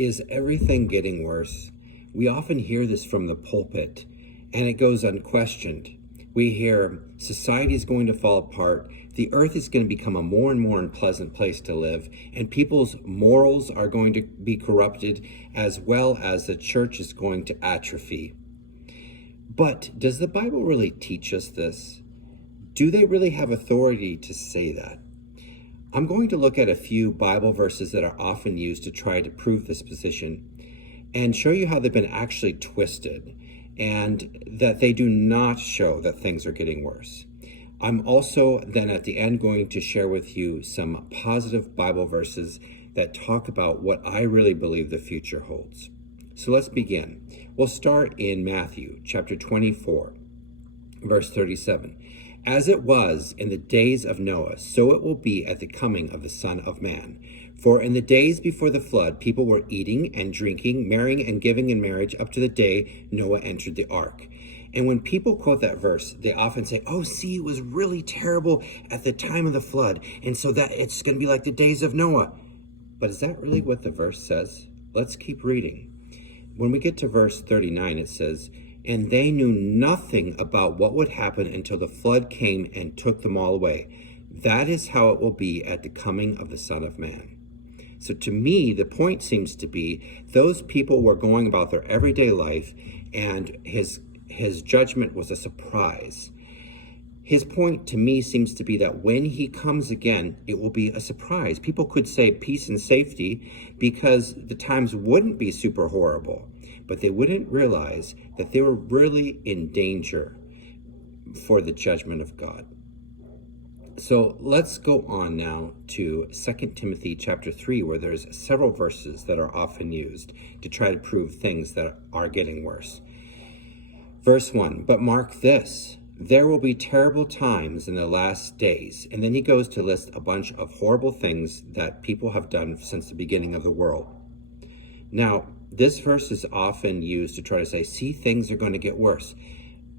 Is everything getting worse? We often hear this from the pulpit, and it goes unquestioned. We hear society is going to fall apart, the earth is going to become a more and more unpleasant place to live, and people's morals are going to be corrupted, as well as the church is going to atrophy. But does the Bible really teach us this? Do they really have authority to say that? I'm going to look at a few Bible verses that are often used to try to prove this position and show you how they've been actually twisted and that they do not show that things are getting worse. I'm also then at the end going to share with you some positive Bible verses that talk about what I really believe the future holds. So let's begin. We'll start in Matthew chapter 24, verse 37. As it was in the days of Noah, so it will be at the coming of the Son of Man. For in the days before the flood, people were eating and drinking, marrying and giving in marriage up to the day Noah entered the ark. And when people quote that verse, they often say, oh, see, it was really terrible at the time of the flood, and so that it's going to be like the days of Noah. But is that really what the verse says? Let's keep reading. When we get to verse 39, it says, and they knew nothing about what would happen until the flood came and took them all away. That is how it will be at the coming of the Son of Man. So to me, the point seems to be those people were going about their everyday life, and his judgment was a surprise. His point to me seems to be that when he comes again, it will be a surprise. People could say peace and safety because the times wouldn't be super horrible, but they wouldn't realize that they were really in danger for the judgment of God. So let's go on now to 2 Timothy chapter 3, where there's several verses that are often used to try to prove things that are getting worse. Verse 1, but mark this, there will be terrible times in the last days. And then he goes to list a bunch of horrible things that people have done since the beginning of the world. Now, this verse is often used to try to say, see, things are going to get worse.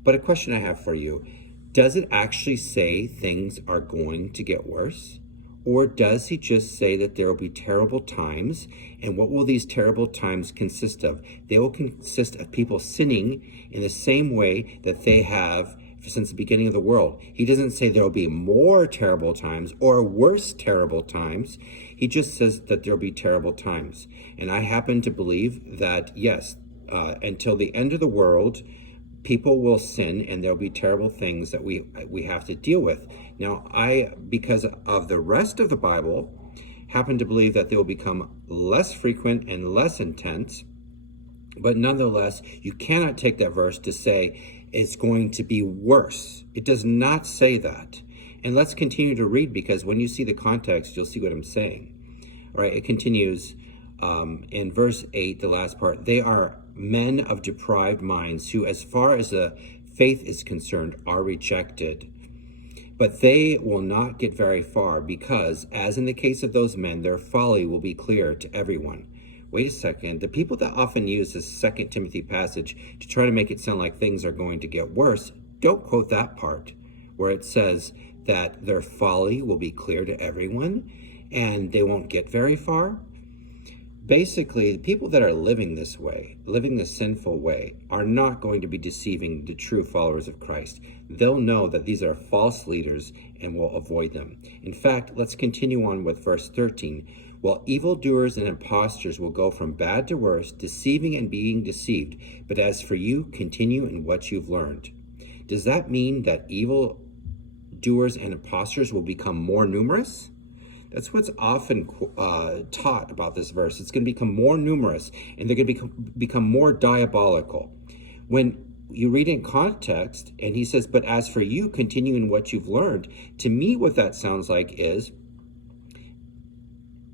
But a question I have for you, does it actually say things are going to get worse? Or does he just say that there will be terrible times? And what will these terrible times consist of? They will consist of people sinning in the same way that they have since the beginning of the world. He doesn't say there will be more terrible times or worse terrible times. He just says that there will be terrible times. And I happen to believe that, yes, until the end of the world, people will sin and there'll be terrible things that we have to deal with. Now, I, because of the rest of the Bible, happen to believe that they will become less frequent and less intense. But nonetheless, you cannot take that verse to say it's going to be worse. It does not say that. And let's continue to read, because when you see the context, you'll see what I'm saying. All right, it continues in verse 8, the last part. They are men of deprived minds who, as far as the faith is concerned, are rejected. But they will not get very far because, as in the case of those men, their folly will be clear to everyone. Wait a second. The people that often use this 2 Timothy passage to try to make it sound like things are going to get worse, don't quote that part where it says that their folly will be clear to everyone and they won't get very far. Basically, the people that are living this way, living the sinful way, are not going to be deceiving the true followers of Christ. They'll know that these are false leaders and will avoid them. In fact, let's continue on with verse 13. While evildoers and impostors will go from bad to worse, deceiving and being deceived. But as for you, continue in what you've learned. Does that mean that evildoers and impostors will become more numerous? That's what's often taught about this verse. It's going to become more numerous, and they're going to become more diabolical. When you read in context, and he says, but as for you, continue in what you've learned. To me, what that sounds like is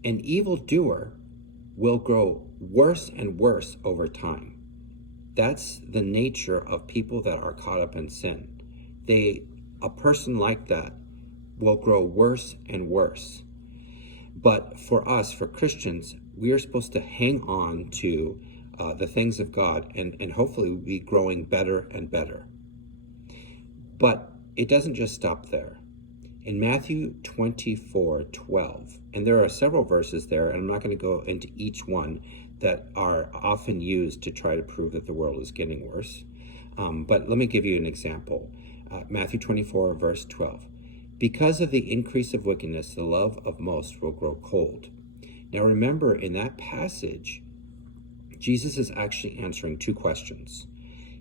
an evildoer will grow worse and worse over time. That's the nature of people that are caught up in sin. A person like that will grow worse and worse. But for us, for Christians, we are supposed to hang on to the things of God and hopefully be growing better and better. But it doesn't just stop there. In Matthew 24:12, and there are several verses there, and I'm not going to go into each one that are often used to try to prove that the world is getting worse. But let me give you an example. Matthew 24, verse 12. Because of the increase of wickedness, the love of most will grow cold. Now remember, in that passage, Jesus is actually answering two questions.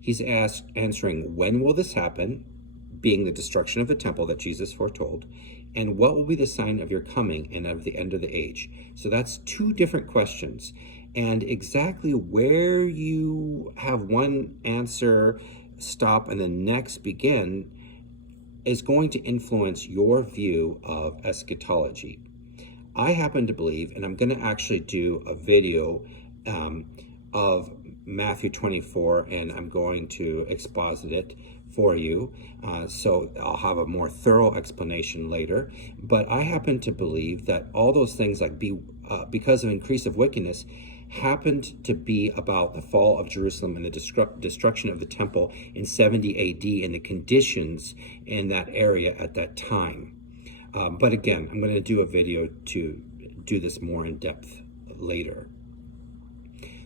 He's answering, when will this happen, being the destruction of the temple that Jesus foretold, and what will be the sign of your coming and of the end of the age? So that's two different questions. And exactly where you have one answer stop and the next begin is going to influence your view of eschatology. I happen to believe, and I'm going to actually do a video of Matthew 24, and I'm going to exposit it for you. So I'll have a more thorough explanation later. But I happen to believe that all those things, like because of increase of wickedness, happened to be about the fall of Jerusalem and the destruction of the temple in 70 AD and the conditions in that area at that time. But again, I'm going to do a video to do this more in depth later.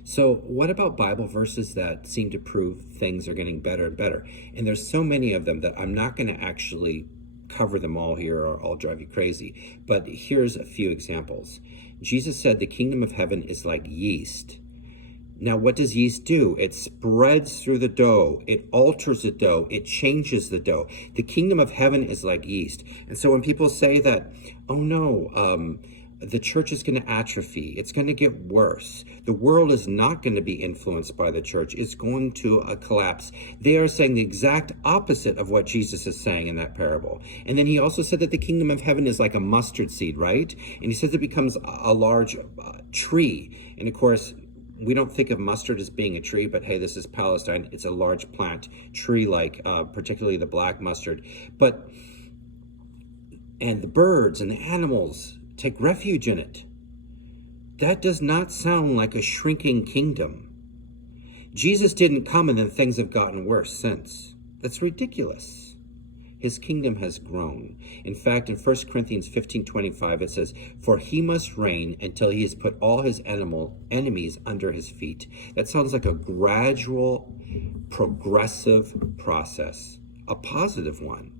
So what about Bible verses that seem to prove things are getting better and better? And there's so many of them that I'm not going to actually cover them all here or I'll drive you crazy. But here's a few examples. Jesus said the kingdom of heaven is like yeast. Now, what does yeast do? It spreads through the dough. It alters the dough. It changes the dough. The kingdom of heaven is like yeast. And so when people say that, oh no, the church is going to atrophy, it's going to get worse, the world is not going to be influenced by the church, it's going to collapse, they are saying the exact opposite of what Jesus is saying in that parable. And then he also said that the kingdom of heaven is like a mustard seed, right? And he says it becomes a large tree. And of course, we don't think of mustard as being a tree, but hey, this is Palestine. It's a large plant, tree-like, particularly the black mustard. And the birds and the animals take refuge in it. That does not sound like a shrinking kingdom. Jesus didn't come and then things have gotten worse since. That's ridiculous. His kingdom has grown. In fact, in 1 Corinthians 15:25, it says, for he must reign until he has put all his enemies under his feet. That sounds like a gradual, progressive process, a positive one.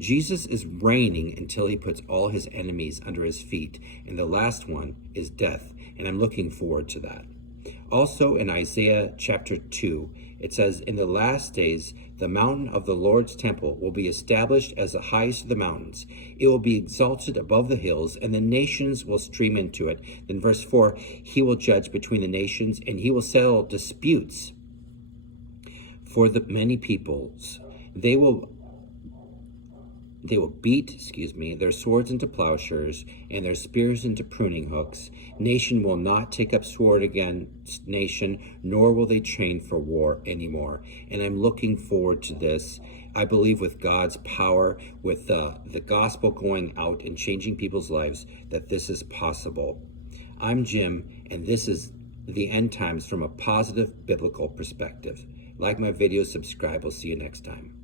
Jesus is reigning until he puts all his enemies under his feet. And the last one is death. And I'm looking forward to that. Also in Isaiah chapter 2, it says, in the last days, the mountain of the Lord's temple will be established as the highest of the mountains. It will be exalted above the hills, and the nations will stream into it. Then verse 4, he will judge between the nations, and he will settle disputes for the many peoples. They will beat, their swords into plowshares and their spears into pruning hooks. Nation will not take up sword against nation, nor will they train for war anymore. And I'm looking forward to this. I believe with God's power, with the gospel going out and changing people's lives, that this is possible. I'm Jim, and this is the end times from a positive biblical perspective. Like my videos, subscribe. We'll see you next time.